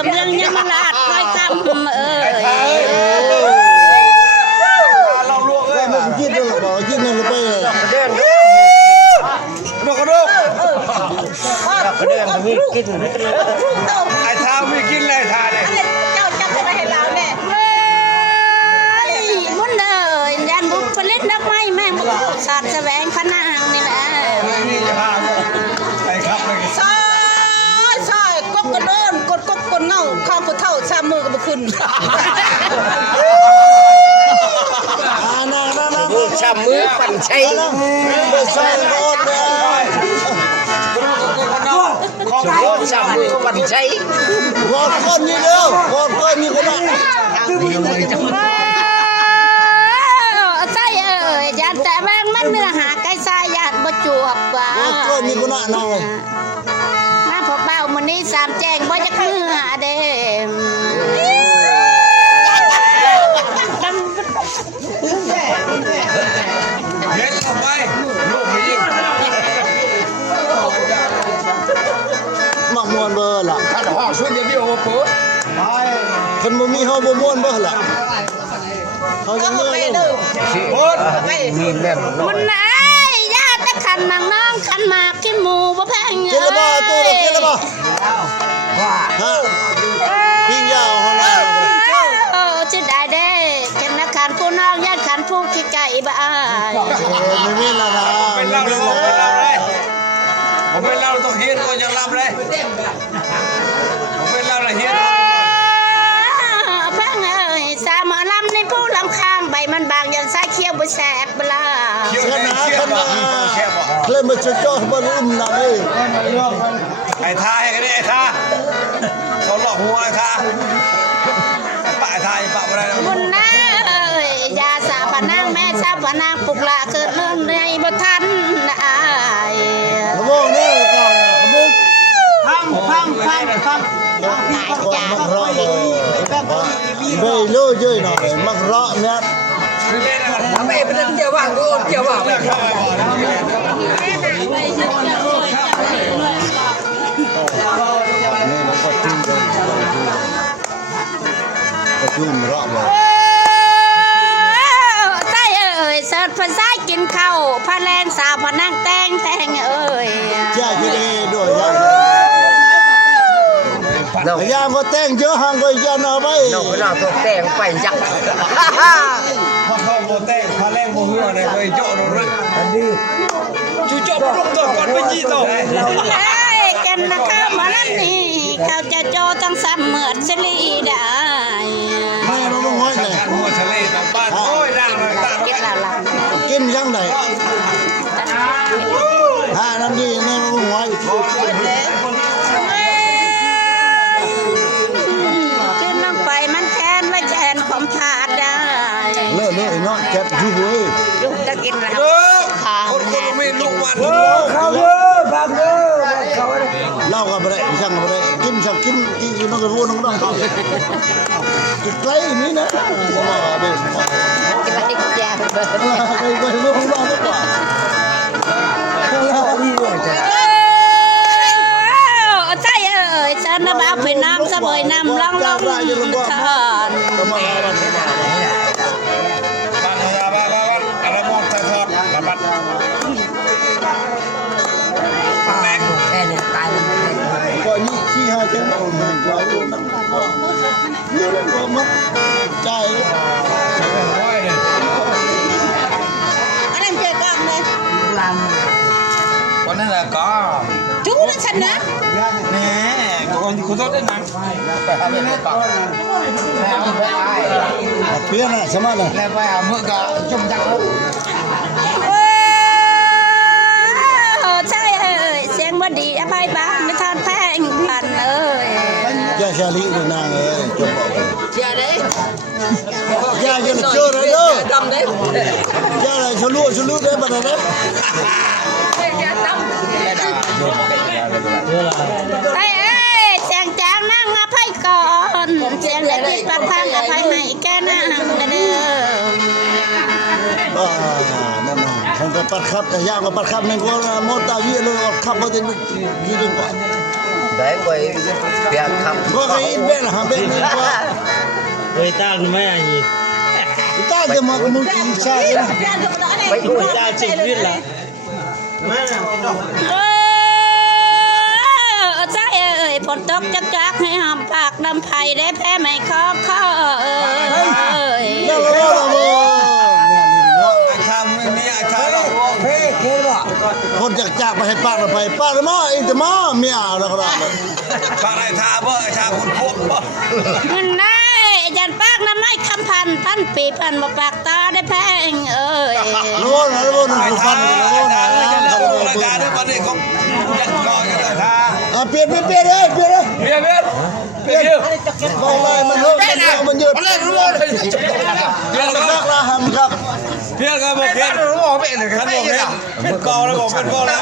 บำรุงยังมาลาดคอยซ้ำเราลวกเลยมันกินเลยบอกกินเลยไปเด่นดอกกระโดดกระเด่นมีกินไอ้ท้ามีกินเลยท้าเลยเจ้าจับจะได้ให้เราเนี่ยมุนเด้อยันบุกผลิตนักไม้แม่บุกศาสตร์แสวงพนางนี่แหละนี่จะพาไปครับเลยซอยกบกระโดนกดเงาข้าวผู้เท่าชามมือก็มาขึ้นชามือปั่นใช้ใส่รถเลยชามือปั่นใช้กอดก้อนนี่เร็วกอดก้อนนี่ก็ได้ใส่ยันแต่แม่งมันเนื้อหาใกล้ใส่ยันบ่จวบว่ากอดก้อนนี่ก็น่าหน่อยมาพบเบ้ามื้อนี้สามแจ้งบ่จะคือหาเด้เฮ็ดออกไปลูกผู้หญิงมักมวนเบอร์ล่ะถ้าห้องช่วยจะมีโอ้โหไปคนบ่มีเฮาบ่ม่วนเบอร์ล่ะเขายังเลิกโอ้มีแบบมันไหนญาติขันมังน้องขันมากินหมูบ่แพงกินละบ่ตัวกินละบ่ฮะปิ้งยาวเฮานะจะได้เด้กันนะขันผู้น้องญาติขันผู้ขี้ไก่บ้าไม่มีละนะเป็นเล่าเลยผมเป็นเล่าต้องเฮียนก็ยังรับเลยผมเป็นเล่าละเฮียนพังสามหมอลำในผู้ลำข้างใบมันบางยันสายเขี้ยวบ่แสบเปล่าเขี้ยวนะเคลมมาจะจ่อบ่รุ่มนะเอ้ยไอ้ท่าให้กันดิไอ้ท่าเขาหลอกหัวไอ้ท่าปะไอ้ท่าปะอะไรนะบุญนะยาสาพนางแม่สาพนางปลุกละเกิดเรื่องในบ่ทันอายขโมยนี่ก่อนขโมยพังตายจ้ามักเราะเบยเลื่อยหน่อยมักเราะเนี่ยทำไมเป็นเกี่ยวว่างก็เกี่ยวว่างกระจุ่มเราะเลยใส่เสิร์ฟภาษากินข้าวพะแรงสาวพะนั่งแตงจ้าจะได้ด้วยยามก็แต่งเยอะห่างก็ยันเอาไปเราเวลาตัวแต่งไปจักพอเข้าโบแต่งพะแรงโบหัวเลยไปเจาะเราเลยอันนี้จู่เจาะรุ่งตัวก่อนไปยี่ตัวกันนะคะมาแล้วนี่เขาจะโจต้องซ้ำเหมือนเสลีได้ไม่เราต้องห้อยเลยหัวทะเลตามบ้านโอ้ยร่างเลยกินแล้วล่ะกินยังไงน้ำดีนี่เราต้องห้อยขึ้นลงไปมันแทนไม่แทนผมขาดได้เลิกเนาะจัดอยู่เว้ยลูกจะกินแล้วคนไม่ลูกวันเขาเยอะพังเยอะเขาเล่ากันไปเลยช่างกันไปเลยกินสักกินมันก็รู้น้องๆเขาจุดไกลนี่นะผมว่าเด็กจะไปแย่ไปลูกน้องดีกว่าใช่ฉันน่ะบ้าไปน้ำสบายน้ำล่องทานบ้านอะไรมองทอดระบัดแค่เนี่ยตายแล้วก็ยี่ขี้หาเจ้าโอ้โหกว่าอยู่นั่งก็เยอะเลยก็มัดใจอันนั้นเกี่ยวกับเลยวันนั้นแหละก็จุ๊นะฉันนะแน่คนคุณต้องได้นั่งไปทำอะไรต่อเพื่อนน่ะใช่ไหมล่ะแล้วไปเอาเมื่อก็จมจักรใช่เสียงว่าดีอภัยบ้านไม่ทานแป้งพันแกแค่ลิ้นนางจมบอกเจ้าเด้แกจะเจอเลยเด้อดำเด้แกอะไรชลุเด้อบัดนั้นเด้อเสียงจางนั่งอภัยก่อนเสียงเด็กที่ปัดพังอภัยให้แกนั่งเด้อนั่นน่ะผมก็ปัดขับแต่ยากกว่าปัดขับมันก็มดตาวิ่งเลยขับมาถึงยี่ดึงกว่า đấy quay việc khắp có cái ít bên là bên này qua người ta mấy anh gì taจะมาคุณจีชาเนี่ย mấy đuổi người ta chỉ biết là จ้าเอ้ยฝนตกจักให้หอมปากดำไผ่ได้แพ้ไม่คอข้อเอ้ย แล้วเราบ่เนี่ยเนาะ ทำไม่มีอาชาเราลวง thế thế bỏ คนจากไปให้ปากไปปากมาอีตมาเมียแล้วครับ ปากไรทาบ่อาชาคุณพวกบ่ มันได้ยันปากน้ำไม่คำพันพันปีพันมาปากตาได้แพ้เอ้ย รู้นะรู้นะฟันรู้นะ ราคาด้วยมันนี่ของยันก่อนกันราคา เปลี่ยนเลยเปลี่ยนเลย เบี้ยเบี้ยเบี้ย ไม่มันเลิกมันยืดมันเลิกรู้เลย เบี้ยก็ รักละหำครับ เบี้ยก็บอกเบี้ย nó bỏ mẹ này ท่านบอกเบี้ยเป็นกอแล้วบอกเป็นกอแล้ว